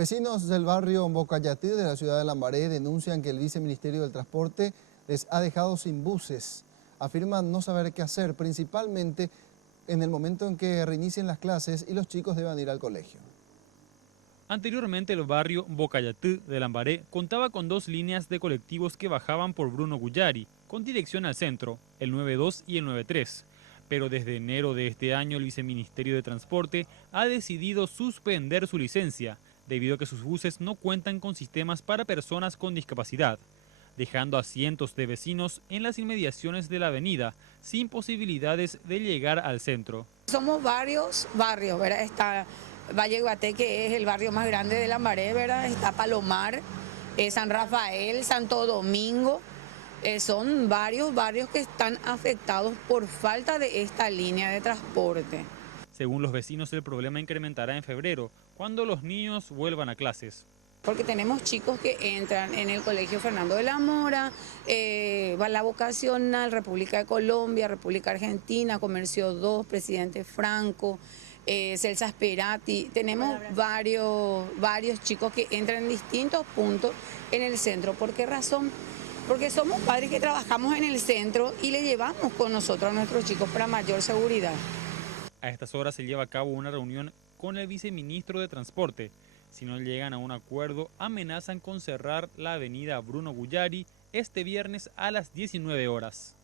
Vecinos del barrio Mbocayatí de la ciudad de Lambaré denuncian que el viceministerio del Transporte les ha dejado sin buses. Afirman no saber qué hacer, principalmente en el momento en que reinicien las clases y los chicos deban ir al colegio. Anteriormente el barrio Mbocayatí de Lambaré contaba con 2 líneas de colectivos que bajaban por Bruno Guyari, con dirección al centro, el 92 y el 93. Pero desde enero de este año el viceministerio de Transporte ha decidido suspender su licencia, debido a que sus buses no cuentan con sistemas para personas con discapacidad, dejando a cientos de vecinos en las inmediaciones de la avenida, sin posibilidades de llegar al centro. Somos varios barrios, ¿verdad? Está Valle Guaté, que es el barrio más grande de Lambaré, ¿verdad? Está Palomar, San Rafael, Santo Domingo. Son varios barrios que están afectados por falta de esta línea de transporte. Según los vecinos, el problema incrementará en febrero, cuando los niños vuelvan a clases. Porque tenemos chicos que entran en el Colegio Fernando de la Mora, la Vocacional, República de Colombia, República Argentina, Comercio 2, Presidente Franco, Celsa Sperati. Tenemos varios chicos que entran en distintos puntos en el centro. ¿Por qué razón? Porque somos padres que trabajamos en el centro y le llevamos con nosotros a nuestros chicos para mayor seguridad. A estas horas se lleva a cabo una reunión con el viceministro de Transporte. Si no llegan a un acuerdo, amenazan con cerrar la avenida Bruno Guyari este viernes a las 19 horas.